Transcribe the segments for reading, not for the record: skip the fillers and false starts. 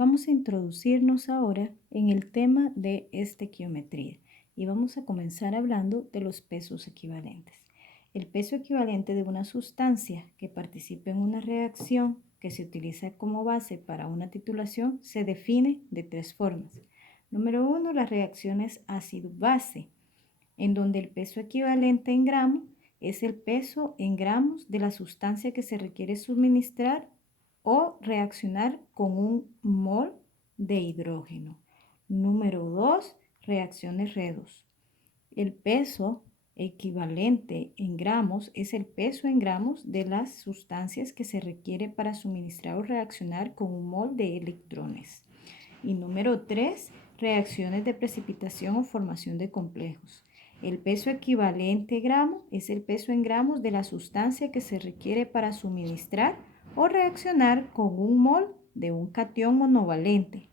Vamos a introducirnos ahora en el tema de estequiometría y vamos a comenzar hablando de los pesos equivalentes. El peso equivalente de una sustancia que participe en una reacción que se utiliza como base para una titulación se define de tres formas. Número 1, las reacciones ácido-base, en donde el peso equivalente en gramos es el peso en gramos de la sustancia que se requiere suministrar o reaccionar con un mol de hidrógeno. Número 2, reacciones redox. El peso equivalente en gramos es el peso en gramos de las sustancias que se requiere para suministrar o reaccionar con un mol de electrones. Y número 3, reacciones de precipitación o formación de complejos. El peso equivalente gramo es el peso en gramos de la sustancia que se requiere para suministrar o reaccionar con un mol de un catión monovalente,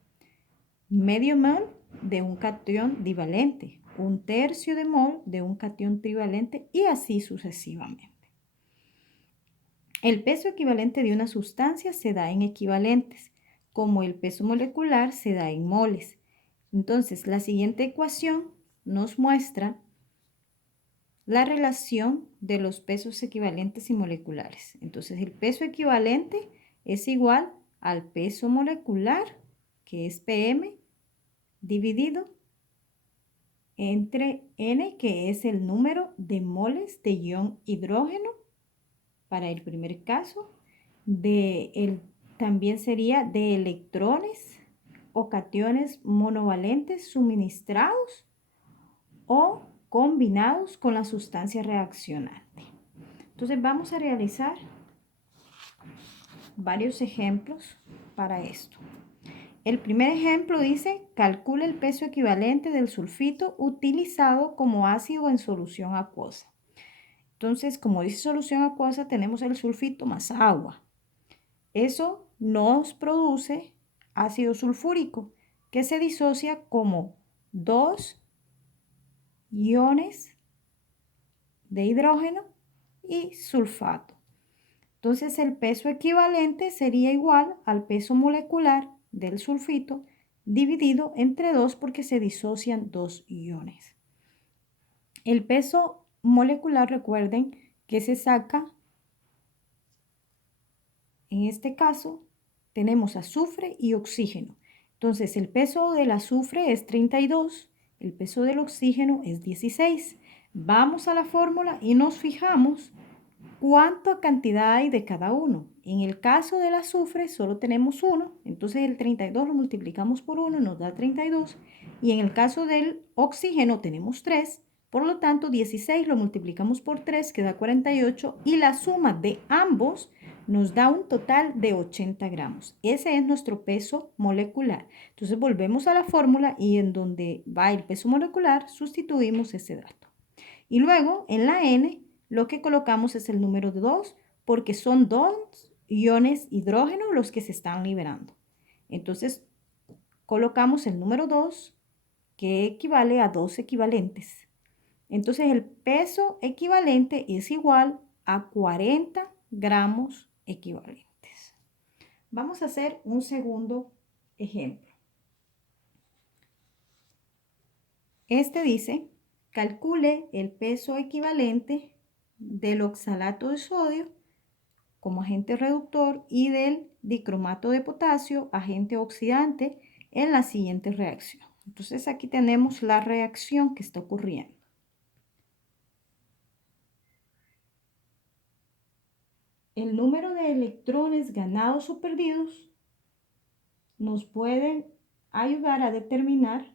medio mol de un catión divalente, un tercio de mol de un catión trivalente y así sucesivamente. El peso equivalente de una sustancia se da en equivalentes, como el peso molecular se da en moles. Entonces, la siguiente ecuación nos muestra la relación de los pesos equivalentes y moleculares. Entonces, el peso equivalente es igual al peso molecular, que es PM, dividido entre N, que es el número de moles de ion hidrógeno para el primer caso, también sería de electrones o cationes monovalentes suministrados o combinados con la sustancia reaccionante. Entonces vamos a realizar varios ejemplos para esto. El primer ejemplo dice, calcula el peso equivalente del sulfito utilizado como ácido en solución acuosa. Entonces, como dice solución acuosa, tenemos el sulfito más agua. Eso nos produce ácido sulfúrico, que se disocia como 2 iones de hidrógeno y sulfato. Entonces, el peso equivalente sería igual al peso molecular del sulfito dividido entre 2 porque se disocian 2 iones. El peso molecular, recuerden que se saca, en este caso, tenemos azufre y oxígeno. Entonces, el peso del azufre es 32, el peso del oxígeno es 16. Vamos a la fórmula y nos fijamos cuánta cantidad hay de cada uno. En el caso del azufre solo tenemos 1, entonces el 32 lo multiplicamos por 1, nos da 32. Y en el caso del oxígeno tenemos 3, por lo tanto 16 lo multiplicamos por 3, queda 48. Y la suma de ambos nos da un total de 80 gramos. Ese es nuestro peso molecular. Entonces volvemos a la fórmula y en donde va el peso molecular sustituimos ese dato. Y luego en la N lo que colocamos es el número de 2 porque son 2 iones hidrógeno los que se están liberando. Entonces colocamos el número 2 que equivale a 2 equivalentes. Entonces el peso equivalente es igual a 40 gramos equivalentes. Vamos a hacer un segundo ejemplo. Este dice, calcule el peso equivalente del oxalato de sodio como agente reductor y del dicromato de potasio, agente oxidante, en la siguiente reacción. Entonces aquí tenemos la reacción que está ocurriendo. El número de electrones ganados o perdidos nos pueden ayudar a determinar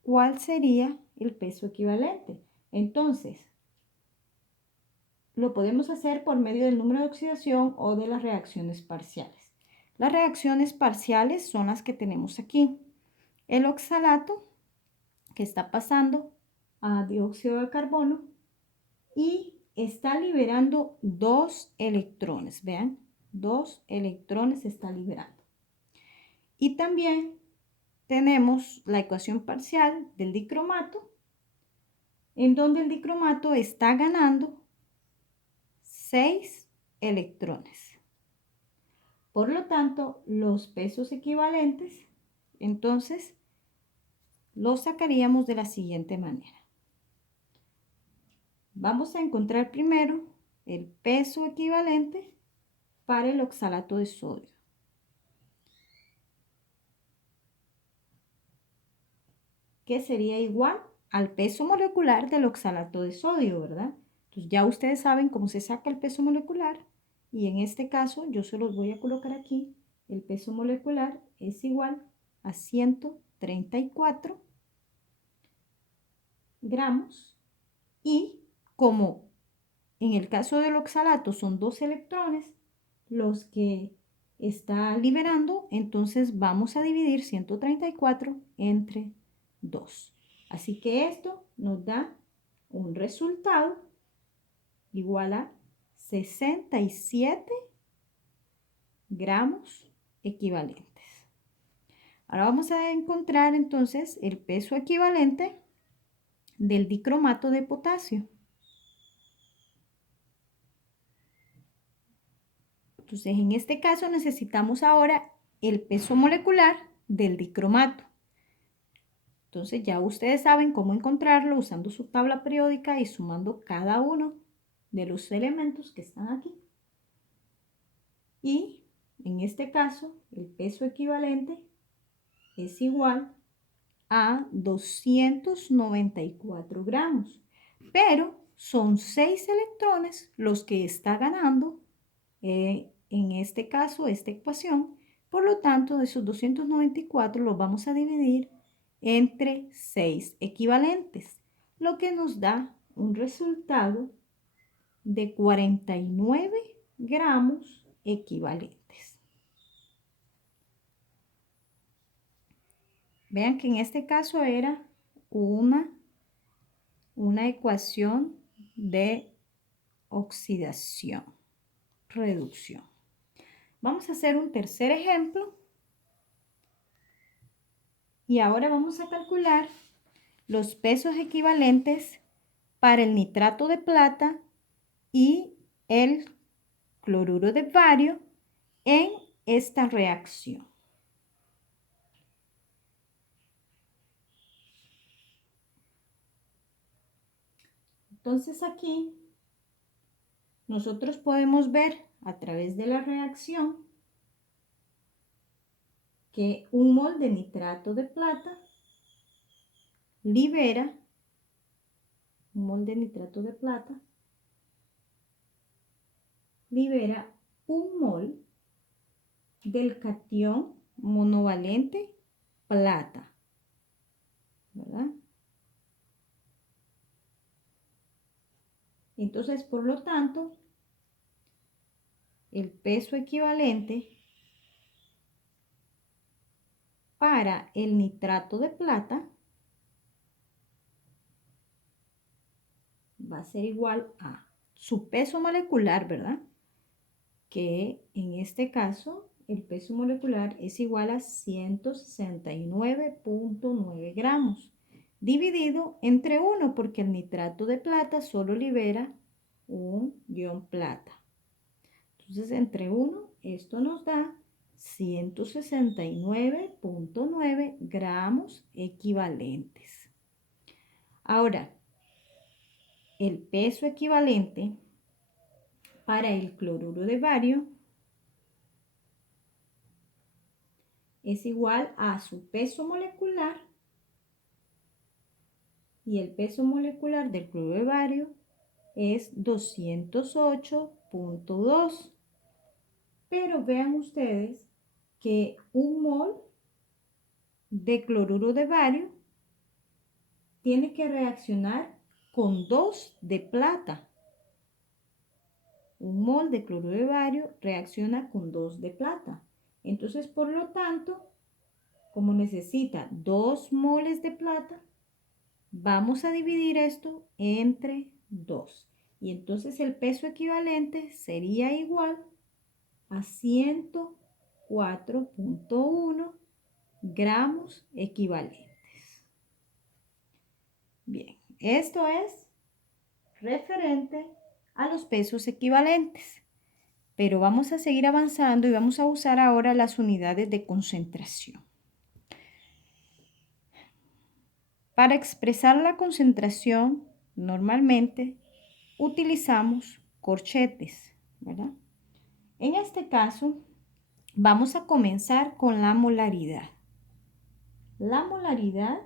cuál sería el peso equivalente. Entonces, lo podemos hacer por medio del número de oxidación o de las reacciones parciales. Las reacciones parciales son las que tenemos aquí. El oxalato, que está pasando a dióxido de carbono y está liberando 2 electrones. Vean, 2 electrones está liberando. Y también tenemos la ecuación parcial del dicromato, en donde el dicromato está ganando 6 electrones. Por lo tanto, los pesos equivalentes, entonces, los sacaríamos de la siguiente manera. Vamos a encontrar primero el peso equivalente para el oxalato de sodio. Que sería igual al peso molecular del oxalato de sodio, ¿verdad? Entonces ya ustedes saben cómo se saca el peso molecular y en este caso yo se los voy a colocar aquí. El peso molecular es igual a 134 gramos y como en el caso del oxalato son 2 electrones los que está liberando, entonces vamos a dividir 134 entre 2. Así que esto nos da un resultado igual a 67 gramos equivalentes. Ahora vamos a encontrar entonces el peso equivalente del dicromato de potasio. Entonces, en este caso necesitamos ahora el peso molecular del dicromato. Entonces, ya ustedes saben cómo encontrarlo usando su tabla periódica y sumando cada uno de los elementos que están aquí. Y en este caso, el peso equivalente es igual a 294 gramos. Pero son 6 electrones los que está ganando en este caso, esta ecuación. Por lo tanto, de esos 294 los vamos a dividir entre 6 equivalentes, lo que nos da un resultado de 49 gramos equivalentes. Vean que en este caso era una ecuación de oxidación, reducción. Vamos a hacer un tercer ejemplo y ahora vamos a calcular los pesos equivalentes para el nitrato de plata y el cloruro de bario en esta reacción. Entonces aquí nosotros podemos ver a través de la reacción que un mol de nitrato de plata libera un mol de nitrato de plata libera un mol del catión monovalente plata, ¿verdad? Entonces, por lo tanto, el peso equivalente para el nitrato de plata va a ser igual a su peso molecular, ¿verdad? Que en este caso el peso molecular es igual a 169.9 gramos, dividido entre 1 porque el nitrato de plata solo libera un ion plata. Entonces, entre 1, esto nos da 169.9 gramos equivalentes. Ahora, el peso equivalente para el cloruro de bario es igual a su peso molecular y el peso molecular del cloruro de bario es 208.2. Pero vean ustedes que un mol de cloruro de bario tiene que reaccionar con 2 de plata. Un mol de cloruro de bario reacciona con 2 de plata. Entonces, por lo tanto, como necesita 2 moles de plata, vamos a dividir esto entre 2. Y entonces el peso equivalente sería igual a 104.1 gramos equivalentes. Bien, esto es referente a los pesos equivalentes. pero vamos a seguir avanzando y vamos a usar ahora las unidades de concentración. Para expresar la concentración, normalmente utilizamos corchetes, ¿verdad? En este caso, vamos a comenzar con la molaridad. La molaridad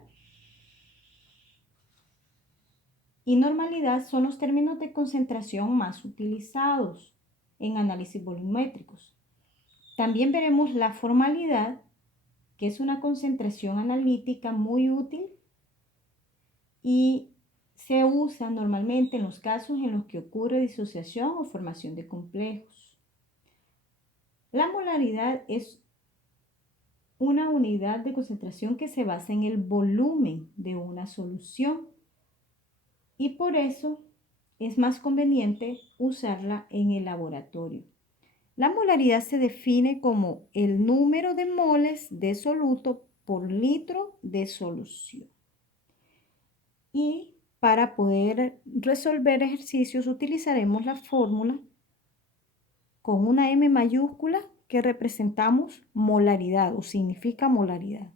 y normalidad son los términos de concentración más utilizados en análisis volumétricos. También veremos la formalidad, que es una concentración analítica muy útil y se usa normalmente en los casos en los que ocurre disociación o formación de complejos. La molaridad es una unidad de concentración que se basa en el volumen de una solución y por eso es más conveniente usarla en el laboratorio. La molaridad se define como el número de moles de soluto por litro de solución. Y para poder resolver ejercicios utilizaremos la fórmula con una M mayúscula que representamos molaridad o significa molaridad.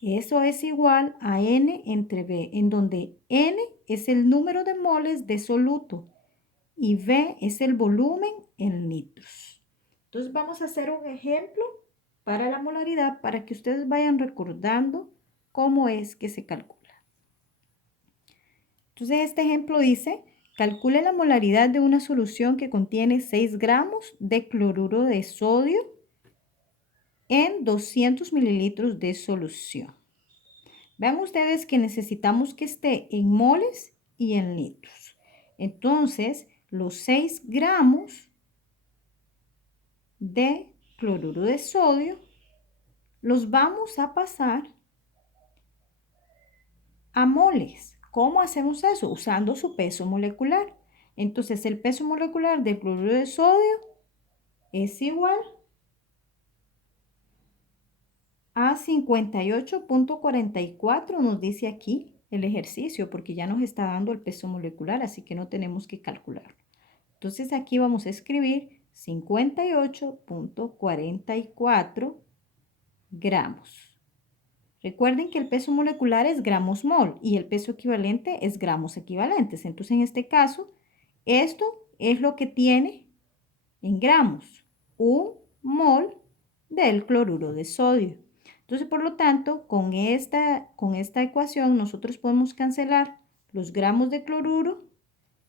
Eso es igual a N entre B, en donde N es el número de moles de soluto y V es el volumen en litros. Entonces vamos a hacer un ejemplo para la molaridad para que ustedes vayan recordando cómo es que se calcula. Entonces este ejemplo dice, calcule la molaridad de una solución que contiene 6 gramos de cloruro de sodio en 200 mililitros de solución. Vean ustedes que necesitamos que esté en moles y en litros. Entonces, los 6 gramos de cloruro de sodio los vamos a pasar a moles. ¿Cómo hacemos eso? Usando su peso molecular. Entonces, el peso molecular del cloruro de sodio es igual a 58.44, nos dice aquí el ejercicio, porque ya nos está dando el peso molecular, así que no tenemos que calcularlo. Entonces aquí vamos a escribir 58.44 gramos. Recuerden que el peso molecular es gramos mol y el peso equivalente es gramos equivalentes. Entonces en este caso, esto es lo que tiene en gramos, un mol del cloruro de sodio. Entonces, por lo tanto, con esta ecuación nosotros podemos cancelar los gramos de cloruro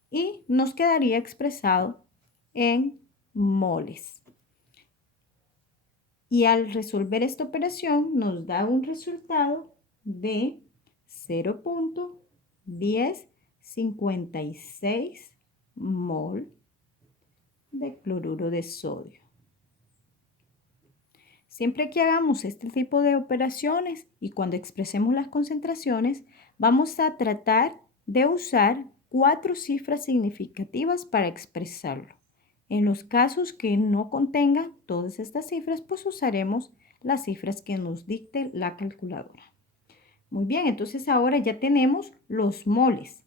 y nos quedaría expresado en moles. Y al resolver esta operación nos da un resultado de 0.1056 mol de cloruro de sodio. Siempre que hagamos este tipo de operaciones y cuando expresemos las concentraciones, vamos a tratar de usar 4 cifras significativas para expresarlo. En los casos que no contengan todas estas cifras, pues usaremos las cifras que nos dicte la calculadora. Muy bien, entonces ahora ya tenemos los moles,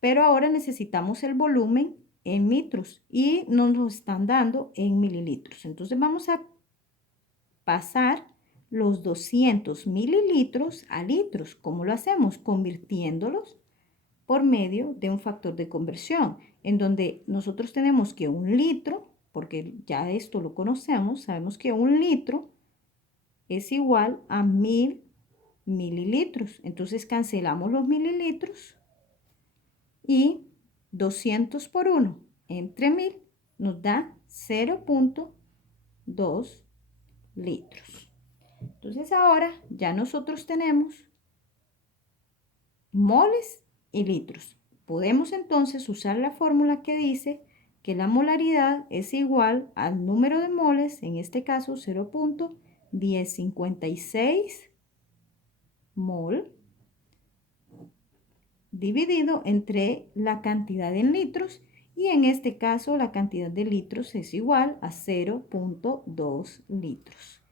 pero ahora necesitamos el volumen en litros y nos lo están dando en mililitros. Entonces vamos a pasar los 200 mililitros a litros. ¿Cómo lo hacemos? Convirtiéndolos por medio de un factor de conversión, en donde nosotros tenemos que un litro, porque ya esto lo conocemos, sabemos que un litro es igual a 1000 mililitros. Entonces cancelamos los mililitros y 200 por 1 entre 1000 nos da 0.2 litros. Entonces ahora ya nosotros tenemos moles y litros. Podemos entonces usar la fórmula que dice que la molaridad es igual al número de moles, en este caso 0.1056 mol, dividido entre la cantidad en litros, y en este caso la cantidad de litros es igual a 0.2 litros.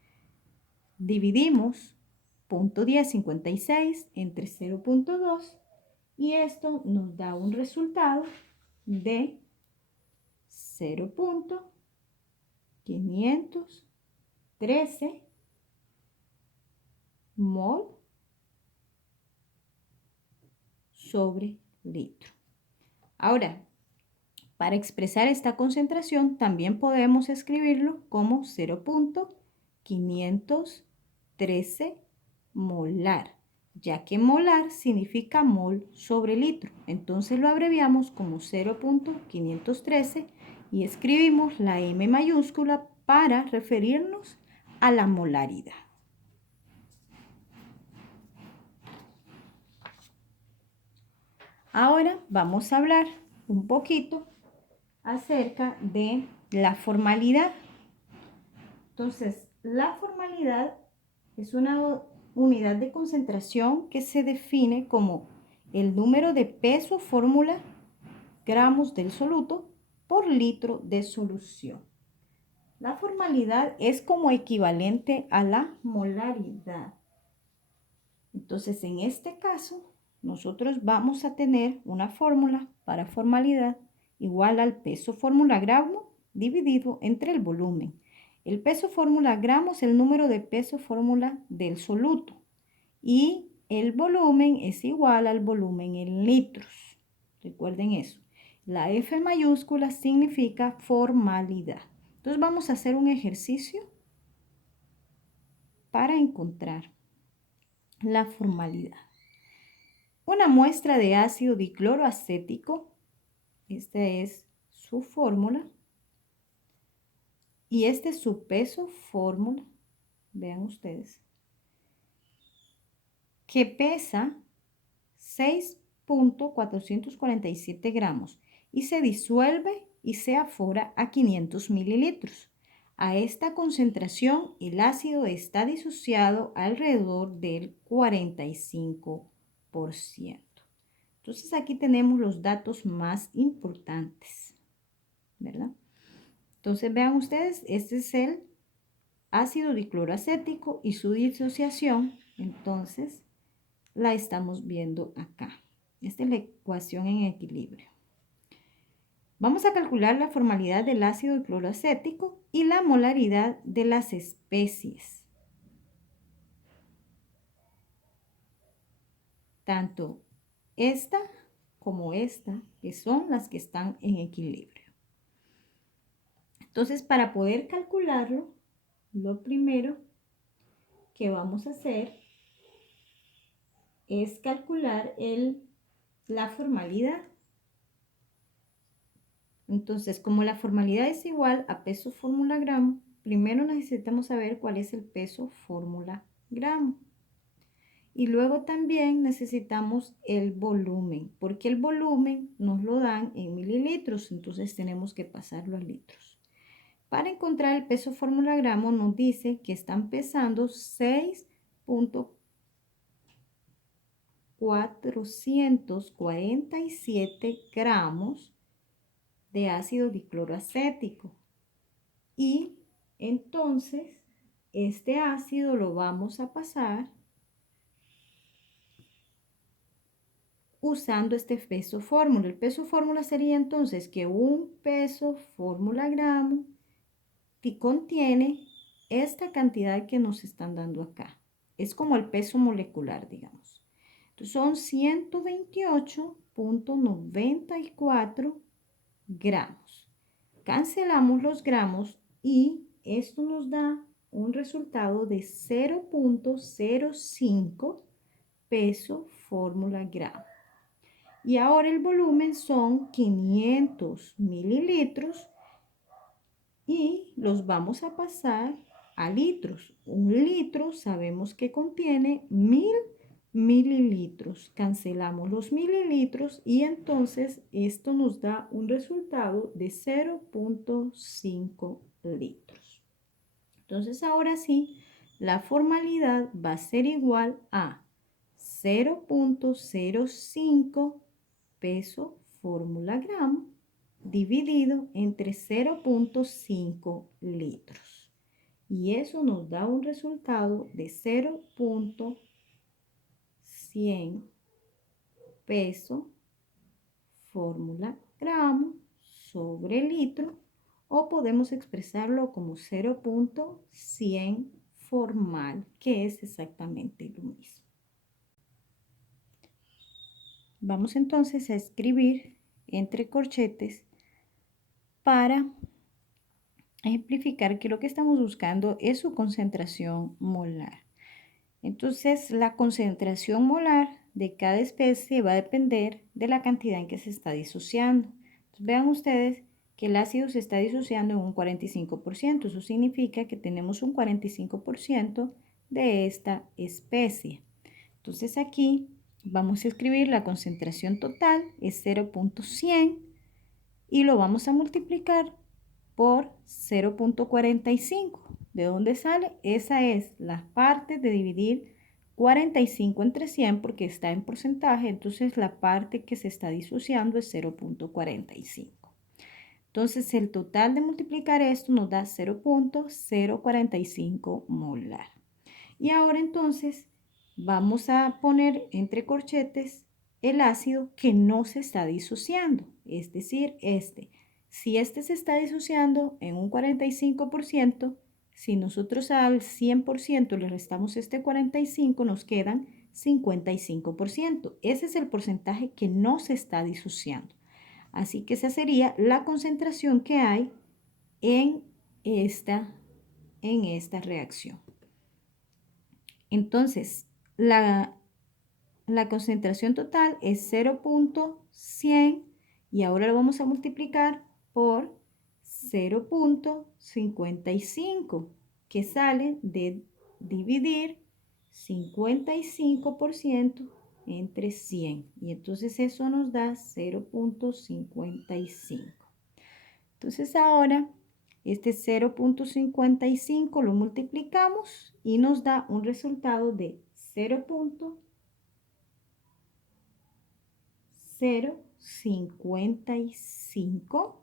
Dividimos 0.1056 entre 0.2 y esto nos da un resultado de 0.2 513 mol sobre litro. Ahora, para expresar esta concentración también podemos escribirlo como 0.513 molar, ya que molar significa mol sobre litro. Entonces lo abreviamos como 0.513 y escribimos la M mayúscula para referirnos a la molaridad. Ahora vamos a hablar un poquito acerca de la formalidad. Entonces, la formalidad es una unidad de concentración que se define como el número de peso fórmula gramos del soluto por litro de solución. La formalidad es como equivalente a la molaridad. Entonces, en este caso, nosotros vamos a tener una fórmula para formalidad igual al peso fórmula gramo dividido entre el volumen. El peso fórmula gramo es el número de peso fórmula del soluto y el volumen es igual al volumen en litros. Recuerden eso. La F mayúscula significa formalidad. Entonces vamos a hacer un ejercicio para encontrar la formalidad. Una muestra de ácido dicloroacético, esta es su fórmula, y este es su peso fórmula, vean ustedes, que pesa 6.447 gramos y se disuelve y se afora a 500 mililitros. A esta concentración el ácido está disociado alrededor del 45%. Entonces aquí tenemos los datos más importantes, ¿verdad? Entonces vean ustedes, este es el ácido dicloroacético y su disociación, entonces la estamos viendo acá. Esta es la ecuación en equilibrio. Vamos a calcular la formalidad del ácido dicloroacético y la molaridad de las especies. Tanto esta como esta, que son las que están en equilibrio. Entonces, para poder calcularlo, lo primero que vamos a hacer es calcular la formalidad. Entonces, como la formalidad es igual a peso fórmula gramo, primero necesitamos saber cuál es el peso fórmula gramo. Y luego también necesitamos el volumen, porque el volumen nos lo dan en mililitros, entonces tenemos que pasarlo a litros. Para encontrar el peso fórmula gramo nos dice que están pesando 6.447 gramos de ácido dicloroacético. Y entonces este ácido lo vamos a pasar usando este peso fórmula. El peso fórmula sería entonces que un peso fórmula gramo que contiene esta cantidad que nos están dando acá. Es como el peso molecular, digamos. Entonces son 128.94 gramos. Cancelamos los gramos y esto nos da un resultado de 0.05 peso fórmula gramo. Y ahora el volumen son 500 mililitros y los vamos a pasar a litros. Un litro sabemos que contiene 1000 mililitros. Cancelamos los mililitros y entonces esto nos da un resultado de 0.5 litros. Entonces ahora sí, la formalidad va a ser igual a 0.05 peso fórmula gramo dividido entre 0.5 litros. Y eso nos da un resultado de 0.100 peso fórmula gramo sobre litro, o podemos expresarlo como 0.100 formal, que es exactamente lo mismo. Vamos entonces a escribir entre corchetes para ejemplificar que lo que estamos buscando es su concentración molar. Entonces, la concentración molar de cada especie va a depender de la cantidad en que se está disociando. Entonces, vean ustedes que el ácido se está disociando en un 45%. Eso significa que tenemos un 45% de esta especie. Entonces, aquí vamos a escribir la concentración total es 0.100 y lo vamos a multiplicar por 0.45. ¿De dónde sale? Esa es la parte de dividir 45 entre 100 porque está en porcentaje, entonces la parte que se está disociando es 0.45. Entonces el total de multiplicar esto nos da 0.045 molar. Y ahora entonces vamos a poner entre corchetes el ácido que no se está disociando, es decir, este. Si este se está disociando en un 45%, si nosotros al 100% le restamos este 45, nos quedan 55%. Ese es el porcentaje que no se está disociando. Así que esa sería la concentración que hay en esta reacción. Entonces, la concentración total es 0.100 y ahora lo vamos a multiplicar por 0.55, que sale de dividir 55% entre 100. Y entonces eso nos da 0.55. Entonces ahora este 0.55 lo multiplicamos y nos da un resultado de 0.055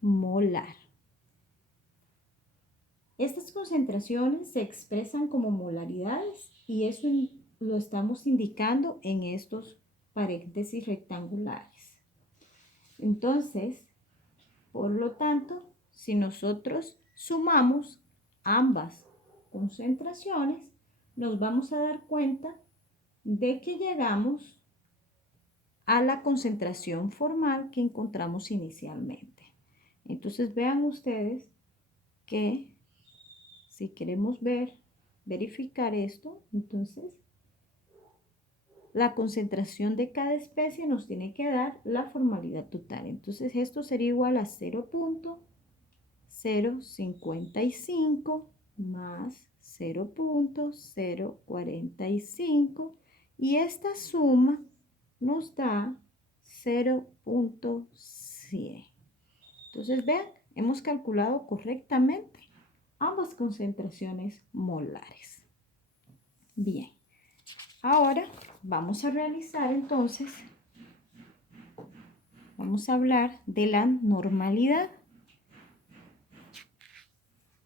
molar. Estas concentraciones se expresan como molaridades y eso lo estamos indicando en estos paréntesis rectangulares. Entonces, por lo tanto, si nosotros sumamos ambas concentraciones, nos vamos a dar cuenta de que llegamos a la concentración formal que encontramos inicialmente. Entonces vean ustedes que si queremos verificar esto, entonces la concentración de cada especie nos tiene que dar la formalidad total. Entonces esto sería igual a 0.055 más 0.045 y esta suma nos da 0.100. Entonces vean, hemos calculado correctamente ambas concentraciones molares. Bien, ahora vamos a realizar entonces, vamos a hablar de la normalidad.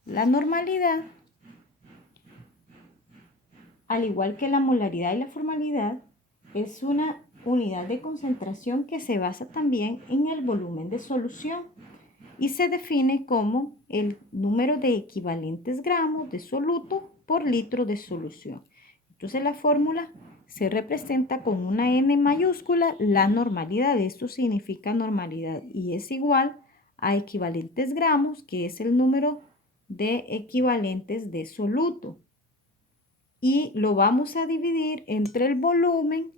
La normalidad, al igual que la molaridad y la formalidad, es una unidad de concentración que se basa también en el volumen de solución y se define como el número de equivalentes gramos de soluto por litro de solución. Entonces la fórmula se representa con una N mayúscula, la normalidad. Esto significa normalidad y es igual a equivalentes gramos, que es el número de equivalentes de soluto. Y lo vamos a dividir entre el volumen,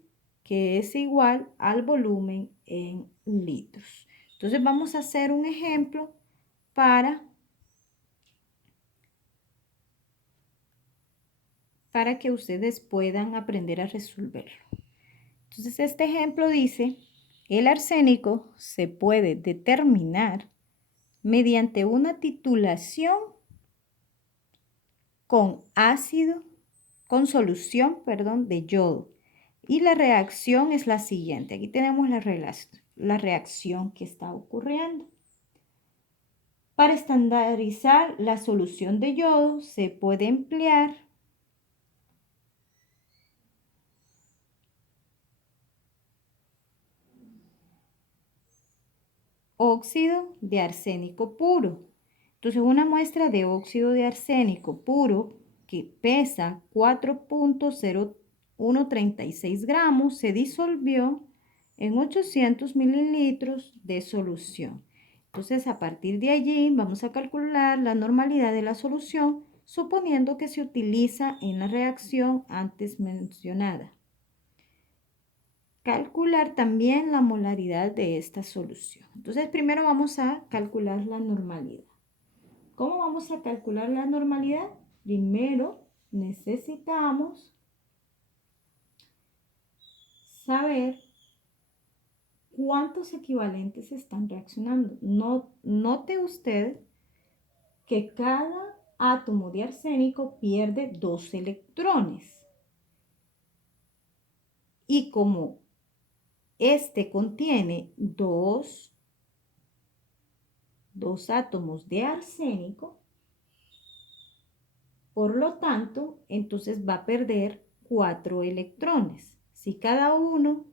que es igual al volumen en litros. Entonces vamos a hacer un ejemplo para que ustedes puedan aprender a resolverlo. Entonces este ejemplo dice, el arsénico se puede determinar mediante una titulación con solución, de yodo. Y la reacción es la siguiente. Aquí tenemos la reacción que está ocurriendo. Para estandarizar la solución de yodo se puede emplear óxido de arsénico puro. Entonces, una muestra de óxido de arsénico puro que pesa 4.0136 gramos se disolvió en 800 mililitros de solución. Entonces, a partir de allí, vamos a calcular la normalidad de la solución, suponiendo que se utiliza en la reacción antes mencionada. Calcular también la molaridad de esta solución. Entonces, primero vamos a calcular la normalidad. ¿Cómo vamos a calcular la normalidad? Primero necesitamos saber cuántos equivalentes están reaccionando. Note usted que cada átomo de arsénico pierde 2 electrones. Y como este contiene dos átomos de arsénico, por lo tanto, entonces va a perder 4 electrones. Si cada uno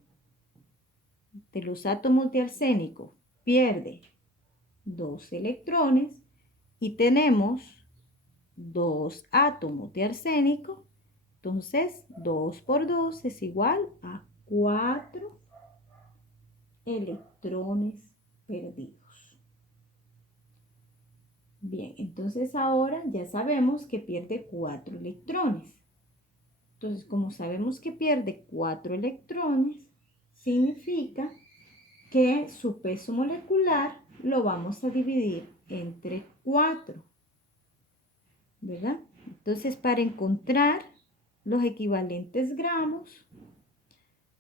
de los átomos de arsénico pierde 2 electrones y tenemos 2 átomos de arsénico, entonces 2 por 2 es igual a 4 electrones perdidos. Bien, entonces ahora ya sabemos que pierde 4 electrones. Entonces, como sabemos que pierde 4 electrones, significa que su peso molecular lo vamos a dividir entre 4, ¿verdad? Entonces, para encontrar los equivalentes gramos,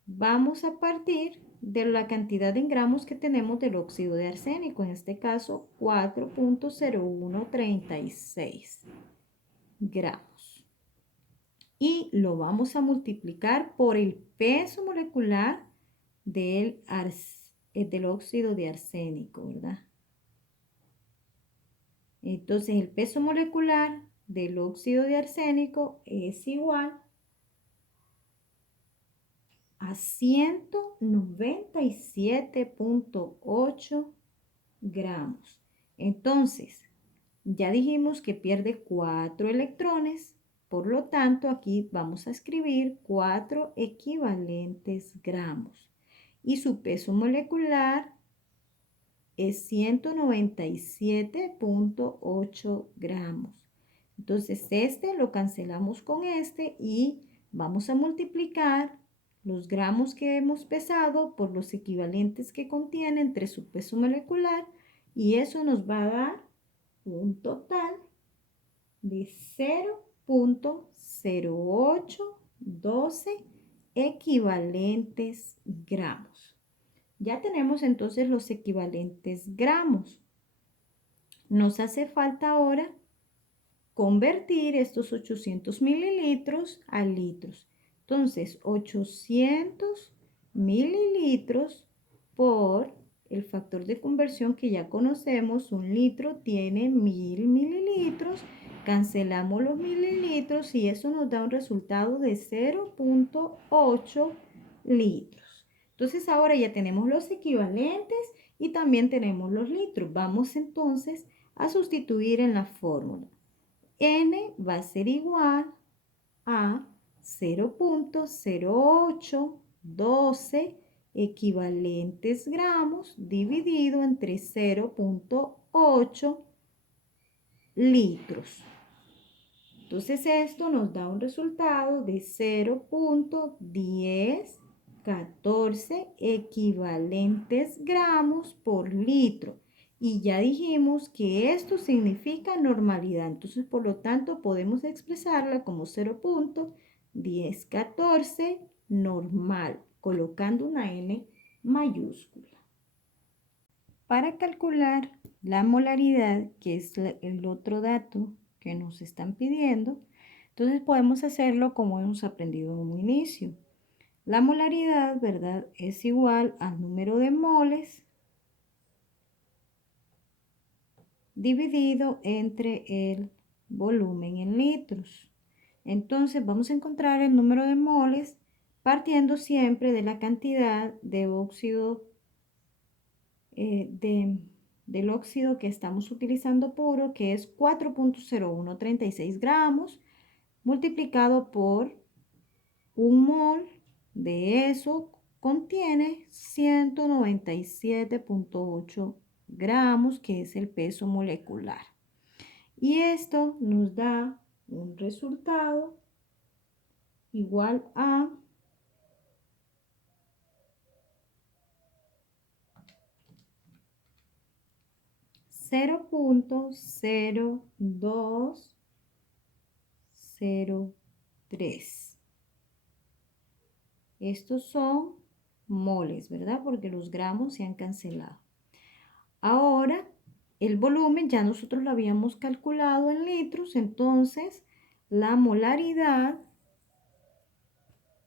vamos a partir de la cantidad en gramos que tenemos del óxido de arsénico, en este caso 4.0136 gramos. Y lo vamos a multiplicar por el peso molecular del óxido de arsénico, ¿verdad? Entonces, el peso molecular del óxido de arsénico es igual a 197.8 gramos. Entonces, ya dijimos que pierde 4 electrones, por lo tanto, aquí vamos a escribir 4 equivalentes gramos. Y su peso molecular es 197.8 gramos. Entonces, este lo cancelamos con este y vamos a multiplicar los gramos que hemos pesado por los equivalentes que contiene entre su peso molecular y eso nos va a dar un total de 0.0812 equivalentes gramos. Ya tenemos entonces los equivalentes gramos. Nos hace falta ahora convertir estos 800 mililitros a litros. Entonces, 800 mililitros por el factor de conversión que ya conocemos. Un litro tiene 1000 mililitros. Cancelamos los mililitros y eso nos da un resultado de 0.8 litros. Entonces, ahora ya tenemos los equivalentes y también tenemos los litros. Vamos entonces a sustituir en la fórmula. N va a ser igual a 0.0812 equivalentes gramos dividido entre 0.8 litros. Entonces esto nos da un resultado de 0.1014 equivalentes gramos por litro. Y ya dijimos que esto significa normalidad. Entonces, por lo tanto, podemos expresarla como 0.1014 normal, colocando una N mayúscula. Para calcular la molaridad, que es el otro dato que nos están pidiendo, entonces podemos hacerlo como hemos aprendido en un inicio. La molaridad, ¿verdad?, es igual al número de moles dividido entre el volumen en litros. Entonces vamos a encontrar el número de moles partiendo siempre de la cantidad de óxido del óxido que estamos utilizando puro, que es 4.0136 gramos, multiplicado por un mol de eso contiene 197.8 gramos, que es el peso molecular. Y esto nos da un resultado igual a 0.0203. Estos son moles, ¿verdad? Porque los gramos se han cancelado. Ahora, el volumen ya nosotros lo habíamos calculado en litros, entonces la molaridad,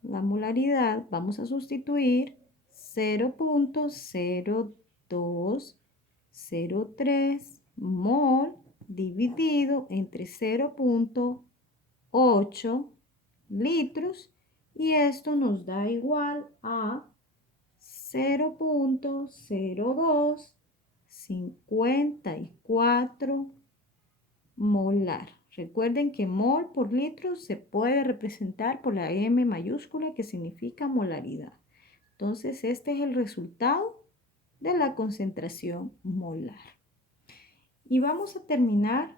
vamos a sustituir 0.0203 mol dividido entre 0.8 litros, y esto nos da igual a 0.0254 molar. Recuerden que mol por litro se puede representar por la M mayúscula, que significa molaridad. Entonces, este es el resultado de la concentración molar. Y vamos a terminar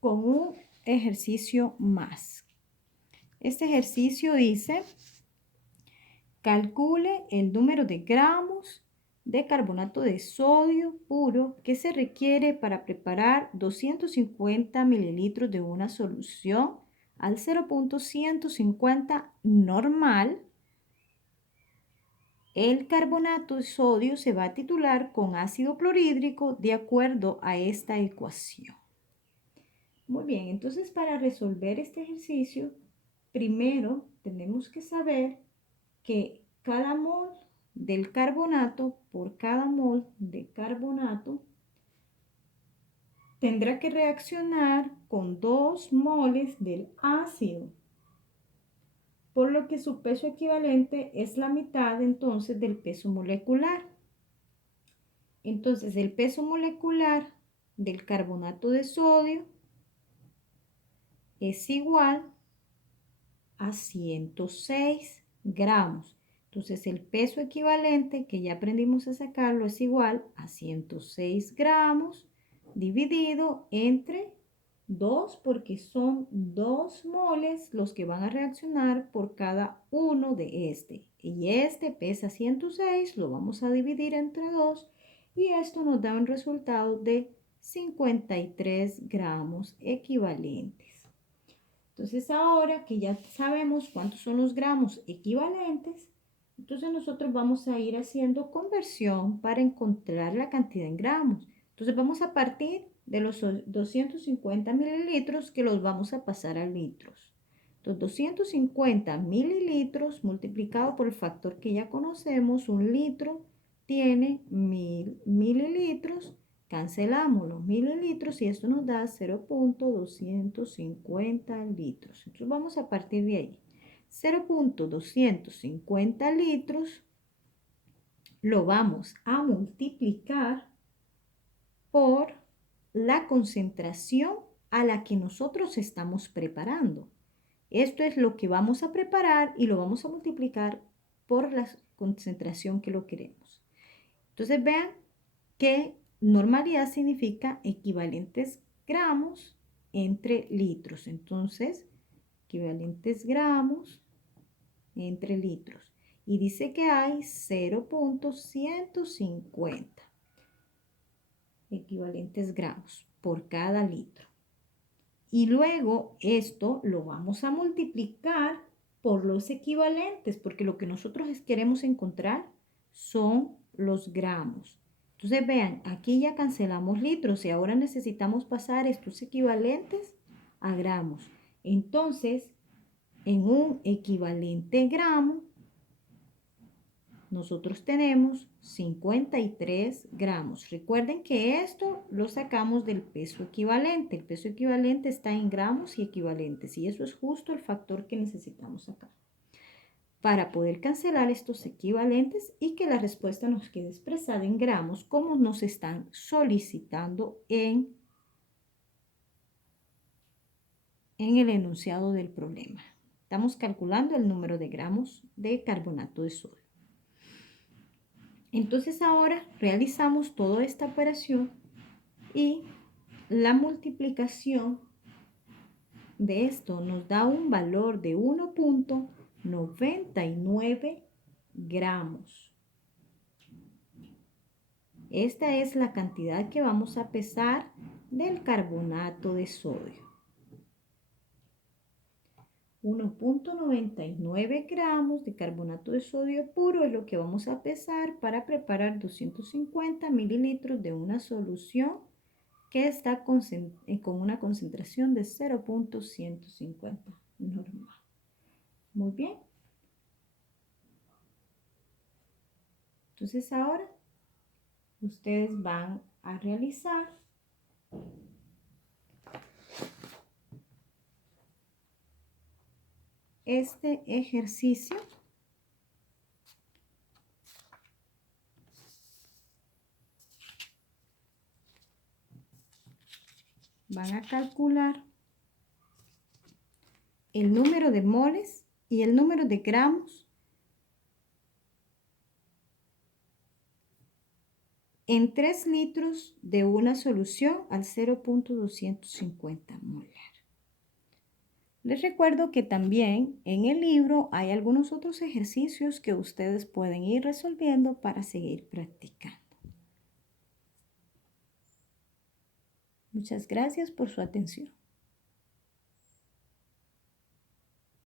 con un ejercicio más. Este ejercicio dice: calcule el número de gramos de carbonato de sodio puro que se requiere para preparar 250 mililitros de una solución al 0.150 normal. El carbonato de sodio se va a titular con ácido clorhídrico de acuerdo a esta ecuación. Muy bien, entonces para resolver este ejercicio, primero tenemos que saber que cada mol del carbonato, por cada mol de carbonato, tendrá que reaccionar con 2 moles del ácido, por lo que su peso equivalente es la mitad entonces del peso molecular. Entonces el peso molecular del carbonato de sodio es igual a 106 gramos. Entonces el peso equivalente, que ya aprendimos a sacarlo, es igual a 106 gramos dividido entre 2, porque son 2 moles los que van a reaccionar por cada uno de este. Y este pesa 106, lo vamos a dividir entre 2 y esto nos da un resultado de 53 gramos equivalentes. Entonces ahora que ya sabemos cuántos son los gramos equivalentes, entonces nosotros vamos a ir haciendo conversión para encontrar la cantidad en gramos. Entonces vamos a partir de los 250 mililitros, que los vamos a pasar a litros. Entonces 250 mililitros multiplicado por el factor que ya conocemos, un litro tiene 1000 mililitros. Cancelamos los mililitros y esto nos da 0.250 litros. Entonces vamos a partir de ahí. 0.250 litros lo vamos a multiplicar por la concentración a la que nosotros estamos preparando. Esto es lo que vamos a preparar y lo vamos a multiplicar por la concentración que lo queremos. Entonces vean que normalidad significa equivalentes gramos entre litros. Entonces, equivalentes gramos entre litros. Y dice que hay 0.150 equivalentes gramos por cada litro. Y luego esto lo vamos a multiplicar por los equivalentes, porque lo que nosotros queremos encontrar son los gramos. Entonces vean, aquí ya cancelamos litros y ahora necesitamos pasar estos equivalentes a gramos. Entonces, en un equivalente gramo, nosotros tenemos 53 gramos. Recuerden que esto lo sacamos del peso equivalente. El peso equivalente está en gramos y equivalentes, y eso es justo el factor que necesitamos sacar. para poder cancelar estos equivalentes y que la respuesta nos quede expresada en gramos como nos están solicitando en el enunciado del problema. Estamos calculando el número de gramos de carbonato de sodio. Entonces ahora realizamos toda esta operación y la multiplicación de esto nos da un valor de 1.99 gramos. Esta es la cantidad que vamos a pesar del carbonato de sodio. 1.99 gramos de carbonato de sodio puro es lo que vamos a pesar para preparar 250 mililitros de una solución que está con una concentración de 0.150 normal. Muy bien. Entonces ahora ustedes van a realizar este ejercicio. Van a calcular el número de moles y el número de gramos en 3 litros de una solución al 0.250 molar. Les recuerdo que también en el libro hay algunos otros ejercicios que ustedes pueden ir resolviendo para seguir practicando. Muchas gracias por su atención.